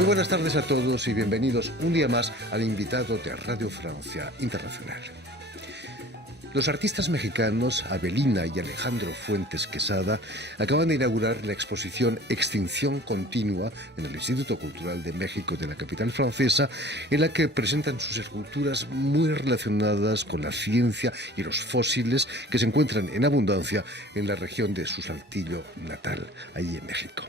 Muy buenas tardes a todos y bienvenidos un día más al invitado de Radio Francia Internacional. Los artistas mexicanos Avelina y Alejandro Fuentes Quesada acaban de inaugurar la exposición Extinción Continua en el Instituto Cultural de México de la capital francesa, en la que presentan sus esculturas muy relacionadas con la ciencia y los fósiles que se encuentran en abundancia en la región de su Saltillo natal, allí en México.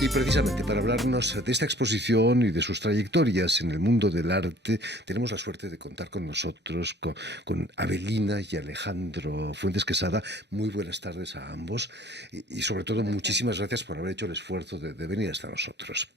Y precisamente para hablarnos de esta exposición y de sus trayectorias en el mundo del arte, tenemos la suerte de contar con nosotros con Avelina y Alejandro Fuentes Quesada. Muy buenas tardes a ambos y sobre todo muchísimas gracias por haber hecho el esfuerzo de venir hasta nosotros.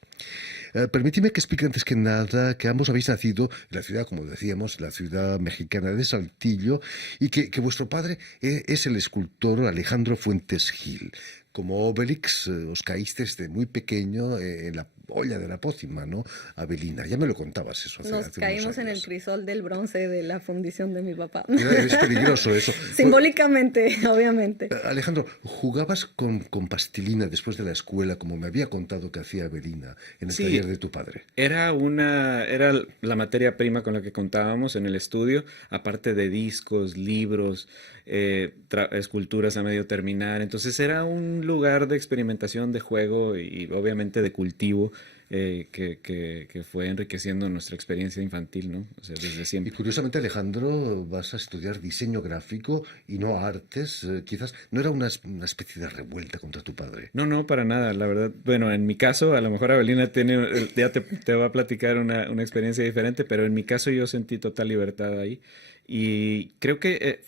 Permíteme que explique antes que nada que ambos habéis nacido en la ciudad, como decíamos, la ciudad mexicana de Saltillo, y que vuestro padre es el escultor Alejandro Fuentes Gil. Como Obelix, os caísteis de muy pequeño en la olla de la pócima, ¿no, Avelina? Ya me lo contabas eso hace Nos caímos en el crisol del bronce de la fundición de mi papá. Es peligroso eso. Simbólicamente, obviamente. Alejandro, ¿jugabas con pastilina después de la escuela, como me había contado que hacía Avelina en el taller de tu padre? Era la materia prima con la que contábamos en el estudio, aparte de discos, libros, esculturas a medio terminar. Entonces era un lugar de experimentación, de juego y obviamente de cultivo que fue enriqueciendo nuestra experiencia infantil, ¿no? O sea, desde siempre. Y curiosamente, Alejandro, vas a estudiar diseño gráfico y no artes. Quizás no era una especie de revuelta contra tu padre. No, para nada, la verdad. Bueno, en mi caso, a lo mejor Avelina ya te va a platicar una experiencia diferente, pero en mi caso yo sentí total libertad ahí. Y creo que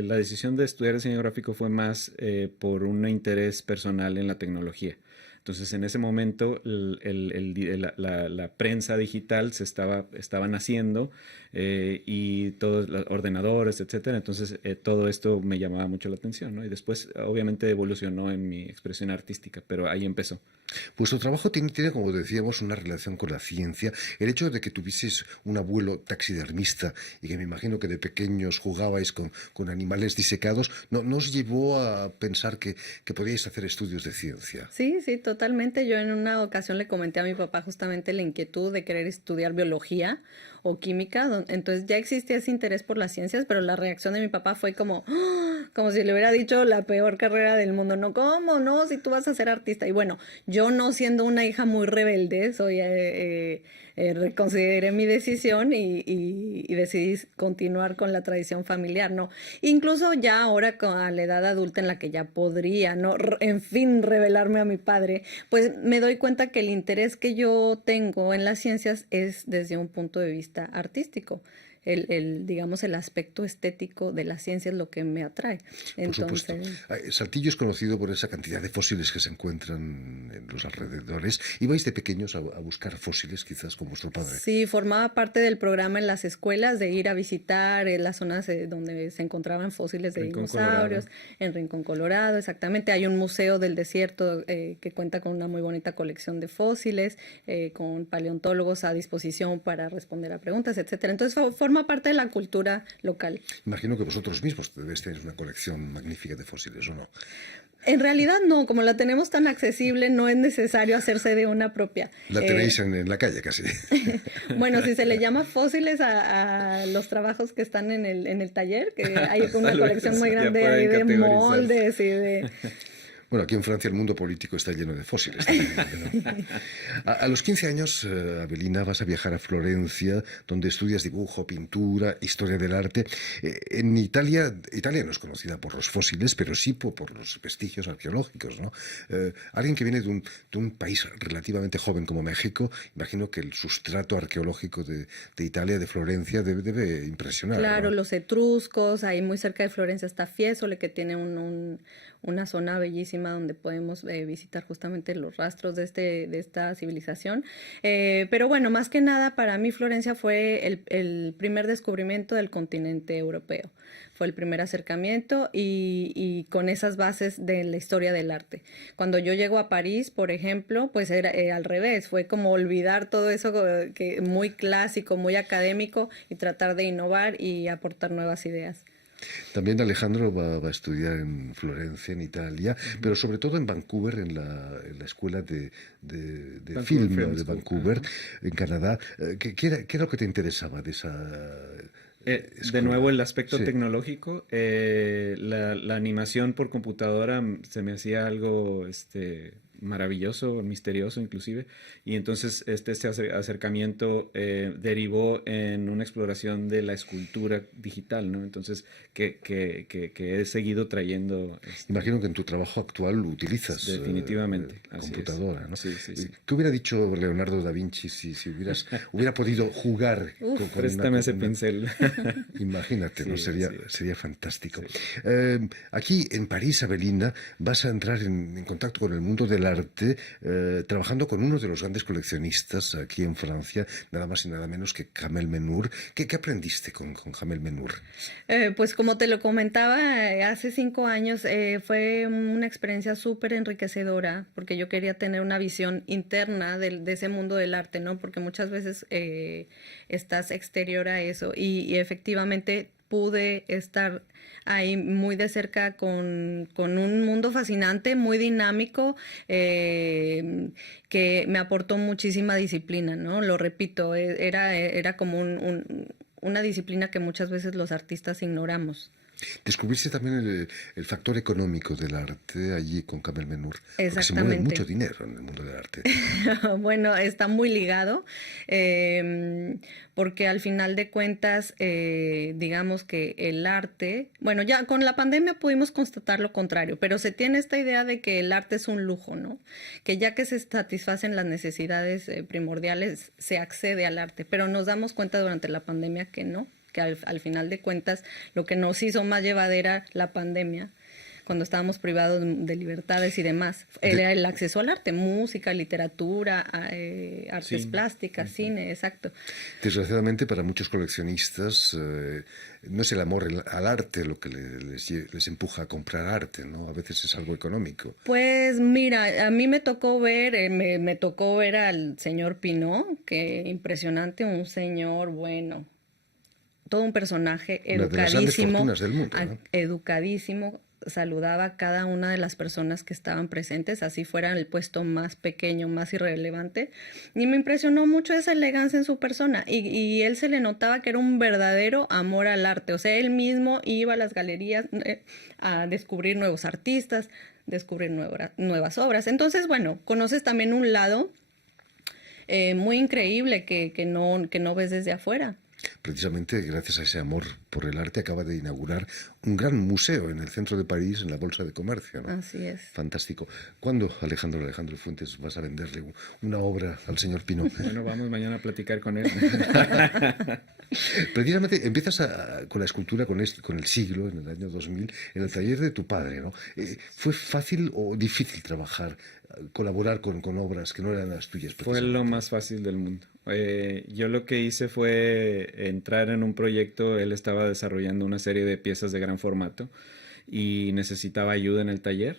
la decisión de estudiar diseño gráfico fue más por un interés personal en la tecnología. Entonces, en ese momento, la prensa digital estaba naciendo y todos los ordenadores, etcétera. Entonces, todo esto me llamaba mucho la atención, ¿no? Y después, obviamente, evolucionó en mi expresión artística, pero ahí empezó. Vuestro trabajo tiene, como decíamos, una relación con la ciencia. El hecho de que tuvieseis un abuelo taxidermista y que me imagino que de pequeños jugabais con animales disecados, ¿no os llevó a pensar que podíais hacer estudios de ciencia? Sí, totalmente. Yo en una ocasión le comenté a mi papá justamente la inquietud de querer estudiar biología o química, entonces ya existía ese interés por las ciencias, pero la reacción de mi papá fue como si le hubiera dicho la peor carrera del mundo. No, ¿cómo? No, si tú vas a ser artista. Y bueno, yo no siendo una hija muy rebelde, reconsideré mi decisión y decidí continuar con la tradición familiar, ¿no? Incluso ya ahora a la edad adulta en la que ya podría, ¿no? En fin, revelarme a mi padre, pues me doy cuenta que el interés que yo tengo en las ciencias es desde un punto de vista artístico. Digamos, el aspecto estético de la ciencia es lo que me atrae. Entonces, por supuesto. Saltillo es conocido por esa cantidad de fósiles que se encuentran en los alrededores. ¿Ibais de pequeños a buscar fósiles, quizás, con vuestro padre? Sí, formaba parte del programa en las escuelas de ir a visitar las zonas donde se encontraban fósiles de dinosaurios, en Rincón Colorado, exactamente. Hay un museo del desierto que cuenta con una muy bonita colección de fósiles, con paleontólogos a disposición para responder a preguntas, etcétera. Entonces, forma parte de la cultura local. Imagino que vosotros mismos debéis tener una colección magnífica de fósiles, ¿o no? En realidad no, como la tenemos tan accesible, no es necesario hacerse de una propia. La tenéis en la calle casi. Bueno, si se le llama fósiles a los trabajos que están en el taller, que hay una colección muy grande de moldes y de... Bueno, aquí en Francia el mundo político está lleno de fósiles también, ¿no? A los 15 años, Avelina, vas a viajar a Florencia, donde estudias dibujo, pintura, historia del arte. En Italia, Italia no es conocida por los fósiles, pero sí por los vestigios arqueológicos, ¿no? Alguien que viene de un país relativamente joven como México, imagino que el sustrato arqueológico de Italia, de Florencia, debe impresionar, Claro, ¿no? los etruscos, ahí muy cerca de Florencia está Fiesole, que tiene una zona bellísima donde podemos visitar justamente los rastros de esta civilización. Pero bueno, más que nada para mí Florencia fue el primer descubrimiento del continente europeo. Fue el primer acercamiento y con esas bases de la historia del arte. Cuando yo llego a París, por ejemplo, pues era al revés, fue como olvidar todo eso que muy clásico, muy académico y tratar de innovar y aportar nuevas ideas. También Alejandro va a estudiar en Florencia, en Italia, pero sobre todo en Vancouver, en la escuela de Vancouver film Film de School. Vancouver, Ajá. en Canadá. ¿Qué era lo que te interesaba de esa De escuela? nuevo, el aspecto Sí. tecnológico, la animación por computadora se me hacía algo maravilloso, misterioso inclusive, y entonces acercamiento derivó en una exploración de la escultura digital, ¿no? Entonces, que he seguido trayendo. Imagino que en tu trabajo actual utilizas Definitivamente, así es. computadora, ¿no? Sí, sí, sí. ¿Qué hubiera dicho Leonardo da Vinci si hubiera podido jugar Uf, Préstame ese con pincel. Imagínate, ¿no? Sí, sí, Sería fantástico. sí. Aquí en París, Avelina, vas a entrar en contacto con el mundo del arte, trabajando con uno de los grandes coleccionistas aquí en Francia, nada más y nada menos que Hamel Menur. ¿Qué aprendiste con Hamel Menur? Pues como te lo comentaba, hace 5 años fue una experiencia súper enriquecedora porque yo quería tener una visión interna de ese mundo del arte, ¿no? Porque muchas veces estás exterior a eso y efectivamente pude estar ahí muy de cerca con un mundo fascinante, muy dinámico, que me aportó muchísima disciplina, ¿no? Lo repito, era como una disciplina que muchas veces los artistas ignoramos. Descubriste también el factor económico del arte allí con Hamel Menur, porque se mueve Exactamente. mucho dinero en el mundo del arte. Bueno, está muy ligado, porque al final de cuentas, digamos que el arte, bueno, ya con la pandemia pudimos constatar lo contrario, pero se tiene esta idea de que el arte es un lujo, ¿no? Que ya que se satisfacen las necesidades primordiales, se accede al arte, pero nos damos cuenta durante la pandemia que no, que al final de cuentas lo que nos hizo más llevadera la pandemia, cuando estábamos privados de libertades y demás, era el acceso al arte, música, literatura, artes Sí. plásticas, cine, exacto. Desgraciadamente para muchos coleccionistas no es el amor al arte lo que les empuja a comprar arte, ¿no? A veces es algo económico. Pues mira, a mí me tocó ver, me tocó ver al señor Pinot, que impresionante, un señor, bueno, todo un personaje Una de las grandes educadísimo, fortunas del mundo, ¿no? educadísimo, saludaba a cada una de las personas que estaban presentes, así fuera el puesto más pequeño, más irrelevante, y me impresionó mucho esa elegancia en su persona, y él se le notaba que era un verdadero amor al arte, o sea, él mismo iba a las galerías a descubrir nuevos artistas, descubrir nuevas obras, entonces, bueno, conoces también un lado muy increíble que no ves desde afuera. Precisamente gracias a ese amor por el arte acaba de inaugurar un gran museo en el centro de París, en la Bolsa de Comercio, ¿no? Así es. Fantástico. ¿Cuándo, Alejandro Fuentes, vas a venderle una obra al señor Pinot? Bueno, vamos mañana a platicar con él. Precisamente empiezas con la escultura, con el siglo, en el año 2000, en el taller de tu padre, ¿no? ¿Fue fácil o difícil trabajar, colaborar con obras que no eran las tuyas? Fue lo más fácil del mundo. Yo lo que hice fue entrar en un proyecto, él estaba desarrollando una serie de piezas de gran formato y necesitaba ayuda en el taller.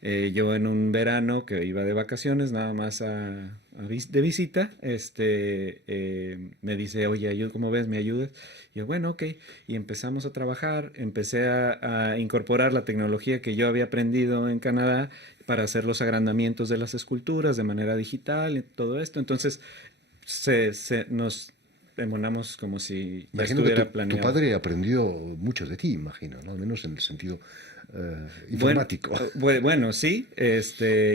Yo en un verano que iba de vacaciones, nada más de visita, me dice, oye, ¿cómo ves? ¿Me ayudas? Y yo, bueno, ok. Y empezamos a trabajar, empecé a incorporar la tecnología que yo había aprendido en Canadá para hacer los agrandamientos de las esculturas de manera digital y todo esto. Entonces, nos demonamos como si ya Imagino que estuviera tu planeado. padre aprendió mucho de ti, imagino, ¿no? Al menos en el sentido informático. Bueno, sí,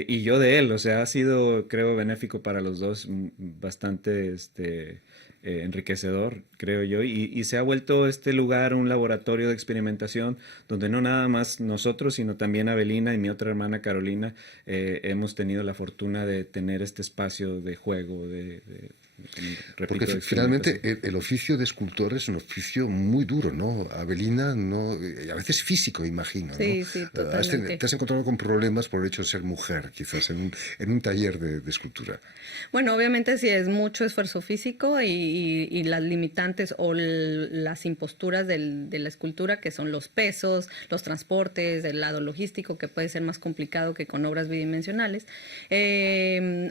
y yo de él, o sea, ha sido, creo, benéfico para los dos, bastante, enriquecedor, creo yo, y se ha vuelto este lugar un laboratorio de experimentación donde no nada más nosotros, sino también Avelina y mi otra hermana Carolina hemos tenido la fortuna de tener este espacio de juego, repito, Porque de finalmente experimentación. el oficio de escultor es un oficio muy duro, ¿no? Avelina, no, a veces físico, imagino, ¿no? Sí, sí, totalmente. Te has encontrado con problemas por el hecho de ser mujer, quizás, en un taller de escultura. Bueno, obviamente sí es mucho esfuerzo físico y las limitantes o las imposturas de la escultura, que son los pesos, los transportes, el lado logístico, que puede ser más complicado que con obras bidimensionales.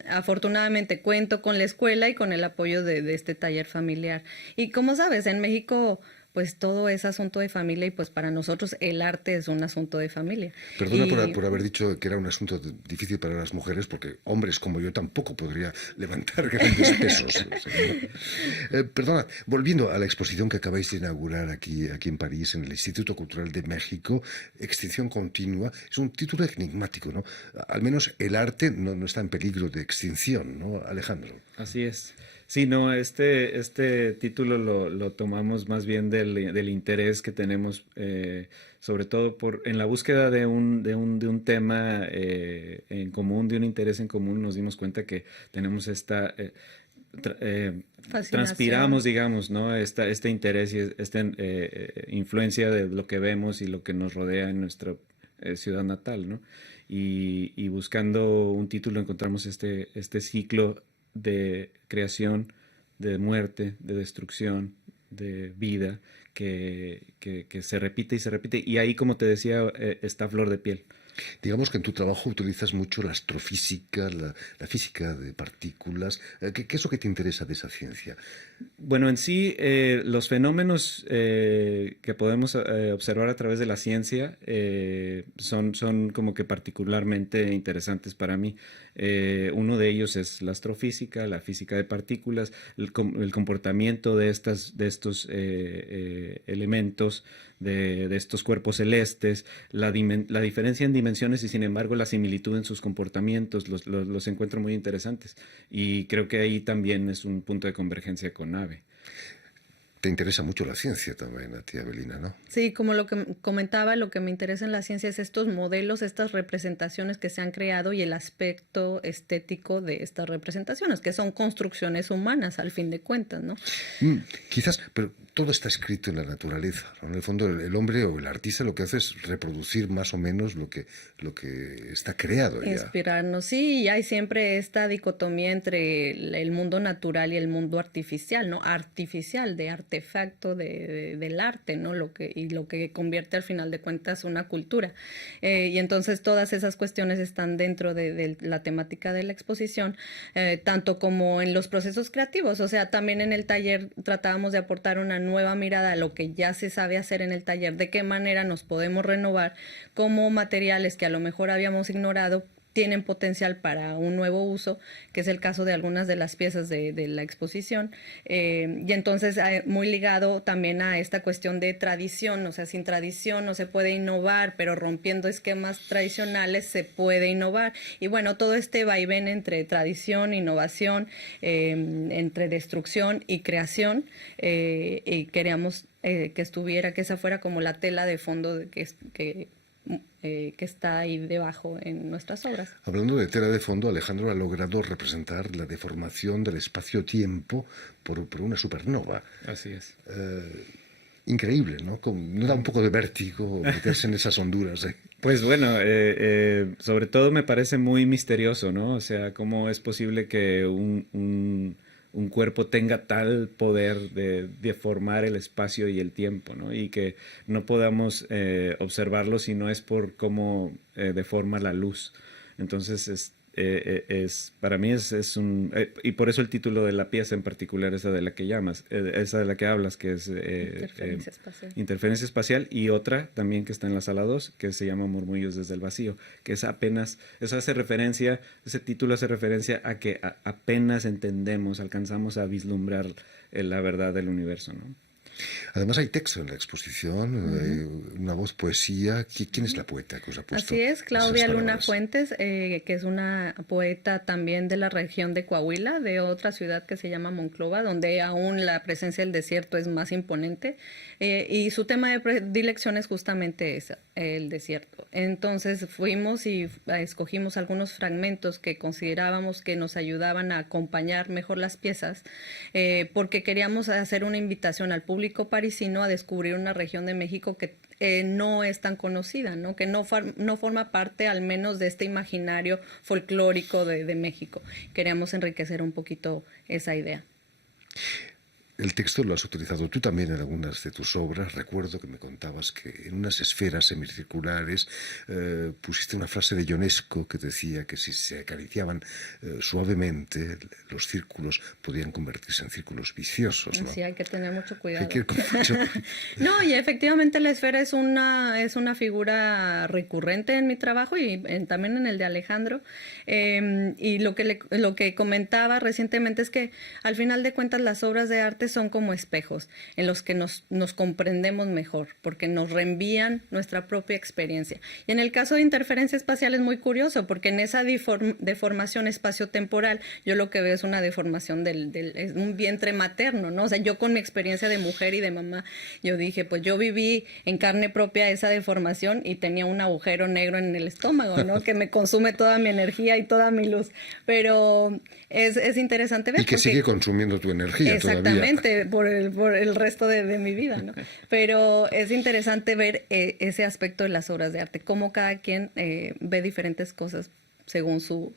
Afortunadamente cuento con la escuela y con el apoyo de este taller familiar. Y como sabes, en México pues todo es asunto de familia y pues para nosotros el arte es un asunto de familia. Perdona Y por haber dicho que era un asunto difícil para las mujeres, porque hombres como yo tampoco podría levantar grandes pesos. Perdona, volviendo a la exposición que acabáis de inaugurar aquí en París, en el Instituto Cultural de México, Extinción Continua, es un título enigmático, ¿no? Al menos el arte no está en peligro de extinción, ¿no, Alejandro? Así es. Sí, no, este título lo tomamos más bien del interés que tenemos, sobre todo en la búsqueda de un tema en común, de un interés en común, nos dimos cuenta que tenemos transpiramos, digamos, ¿no? Este interés y esta influencia de lo que vemos y lo que nos rodea en nuestra ciudad natal, ¿no? Y buscando un título encontramos este ciclo de creación, de muerte, de destrucción, de vida, que se repite y se repite. Y ahí, como te decía, está flor de piel. Digamos que en tu trabajo utilizas mucho la astrofísica, la física de partículas. ¿Qué es lo que te interesa de esa ciencia? Bueno, en sí, los fenómenos que podemos observar a través de la ciencia son como que particularmente interesantes para mí. Uno de ellos es la astrofísica, la física de partículas, el comportamiento de estos elementos, de estos cuerpos celestes, la diferencia en dimensiones y sin embargo la similitud en sus comportamientos, los encuentro muy interesantes. Y creo que ahí también es un punto de convergencia con AVE. Te interesa mucho la ciencia también a ti, Avelina, ¿no? sí, como lo que comentaba, lo que me interesa en la ciencia es estos modelos, estas representaciones que se han creado y el aspecto estético de estas representaciones, que son construcciones humanas al fin de cuentas, ¿no? Quizás, pero todo está escrito en la naturaleza, ¿no? En el fondo, el hombre o el artista lo que hace es reproducir más o menos lo que está creado ya. Inspirarnos, sí, y hay siempre esta dicotomía entre el mundo natural y el mundo artificial, ¿no? Artificial, de artefacto del arte, ¿no? Lo que convierte al final de cuentas una cultura. Y entonces todas esas cuestiones están dentro de la temática de la exposición, tanto como en los procesos creativos. O sea, también en el taller tratábamos de aportar una nueva mirada a lo que ya se sabe hacer en el taller, de qué manera nos podemos renovar, cómo materiales que a lo mejor habíamos ignorado tienen potencial para un nuevo uso, que es el caso de algunas de las piezas de la exposición. Y entonces muy ligado también a esta cuestión de tradición, o sea, sin tradición no se puede innovar, pero rompiendo esquemas tradicionales se puede innovar. Y bueno, todo este vaivén entre tradición, innovación, entre destrucción y creación, y queríamos que esa fuera como la tela de fondo que está ahí debajo en nuestras obras. Hablando de tela de fondo, Alejandro ha logrado representar la deformación del espacio-tiempo por una supernova. Así es. Increíble, ¿no? ¿No da un poco de vértigo meterse en esas honduras? Pues bueno, sobre todo me parece muy misterioso, ¿no? O sea, ¿cómo es posible que un cuerpo tenga tal poder de deformar el espacio y el tiempo, ¿no? Y que no podamos observarlo si no es por cómo deforma la luz. Entonces, para mí es un... y por eso el título de la pieza en particular, esa de la que llamas, esa de la que hablas, que es Interferencia espacial. Interferencia espacial, y otra también que está en la sala 2, que se llama Murmullos desde el vacío, que es apenas, eso hace referencia, ese título hace referencia a que apenas entendemos, alcanzamos a vislumbrar la verdad del universo, ¿no? Además hay texto en la exposición, una voz, poesía. ¿Quién es la poeta que os ha puesto? Así es, Claudia esas Luna palabras? Fuentes, que es una poeta también de la región de Coahuila, de otra ciudad que se llama Monclova, donde aún la presencia del desierto es más imponente, y su tema de predilección es justamente ese, el desierto. Entonces fuimos y escogimos algunos fragmentos que considerábamos que nos ayudaban a acompañar mejor las piezas, porque queríamos hacer una invitación al público parisino a descubrir una región de México que no es tan conocida, ¿no? Que no forma parte al menos de este imaginario folclórico de México. Queríamos enriquecer un poquito esa idea. El texto lo has utilizado tú también en algunas de tus obras. Recuerdo que me contabas que en unas esferas semicirculares pusiste una frase de Ionesco que decía que si se acariciaban suavemente, los círculos podían convertirse en círculos viciosos, ¿no? Sí, hay que tener mucho cuidado. Hay que ir con mucho... No, y efectivamente la esfera es una figura recurrente en mi trabajo y también en el de Alejandro. Y lo que comentaba recientemente es que al final de cuentas las obras de arte son como espejos en los que nos comprendemos mejor, porque nos reenvían nuestra propia experiencia. Y en el caso de interferencia espacial es muy curioso, porque en esa deformación espaciotemporal yo lo que veo es una deformación es un vientre materno, ¿no? O sea, yo con mi experiencia de mujer y de mamá, yo dije, pues yo viví en carne propia esa deformación y tenía un agujero negro en el estómago, ¿no? Que me consume toda mi energía y toda mi luz. Pero es interesante ver. Y que sigue consumiendo tu energía todavía. Exactamente, por el resto de mi vida, ¿no? Pero es interesante ver ese aspecto de las obras de arte, cómo cada quien ve diferentes cosas según su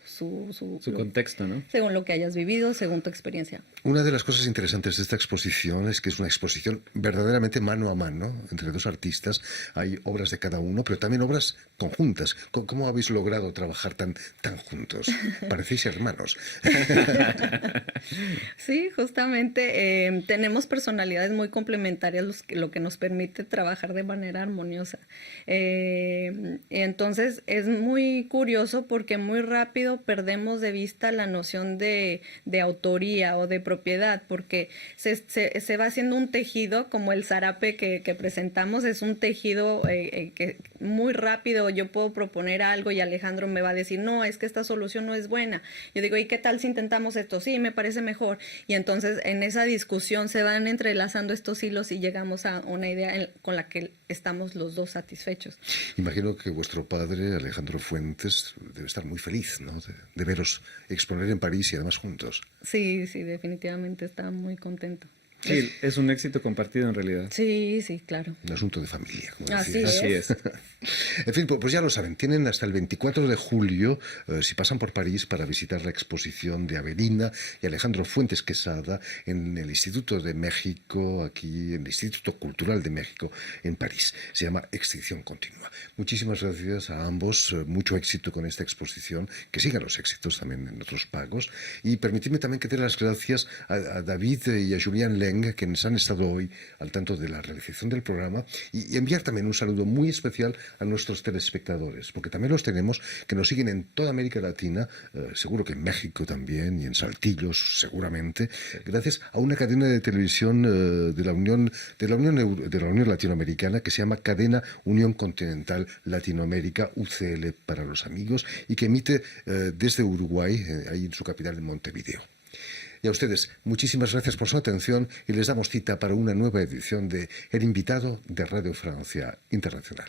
contexto, ¿no? Según lo que hayas vivido, según tu experiencia. Una de las cosas interesantes de esta exposición es que es una exposición verdaderamente mano a mano entre dos artistas. Hay obras de cada uno, pero también obras conjuntas. ¿Cómo habéis logrado trabajar tan juntos? Parecéis hermanos. Sí, justamente tenemos personalidades muy complementarias, lo que nos permite trabajar de manera armoniosa. Entonces es muy curioso porque muy rápido perdemos de vista la noción de autoría o de propiedad, porque se va haciendo un tejido como el zarape que presentamos. Es un tejido que muy rápido yo puedo proponer algo y Alejandro me va a decir, no, es que esta solución no es buena. Yo digo, ¿y qué tal si intentamos esto? Sí, me parece mejor. Y entonces en esa discusión se van entrelazando estos hilos y llegamos a una idea con la que estamos los dos satisfechos. Imagino que vuestro padre, Alejandro Fuentes, debe estar muy feliz, ¿no? De veros exponer en París y además juntos. Sí, definitivamente está muy contento. Sí, es un éxito compartido en realidad. Sí, claro. Un asunto de familia, como Así decías. Así es. En fin, pues ya lo saben, tienen hasta el 24 de julio, si pasan por París, para visitar la exposición de Avelina y Alejandro Fuentes Quesada en el Instituto de México, aquí en el Instituto Cultural de México, en París. Se llama Extinción Continua. Muchísimas gracias a ambos, mucho éxito con esta exposición, que sigan los éxitos también en otros pagos. Y permitidme también que dé las gracias a David y a Julián Leng, quienes han estado hoy al tanto de la realización del programa, y enviar también un saludo muy especial a nuestros telespectadores, porque también los tenemos que nos siguen en toda América Latina, seguro que en México también y en Saltillos seguramente, gracias a una cadena de televisión de la Unión Latinoamericana que se llama Cadena Unión Continental Latinoamérica, UCL para los amigos, y que emite desde Uruguay, ahí en su capital, en Montevideo. Y a ustedes, muchísimas gracias por su atención y les damos cita para una nueva edición de El Invitado de Radio Francia Internacional.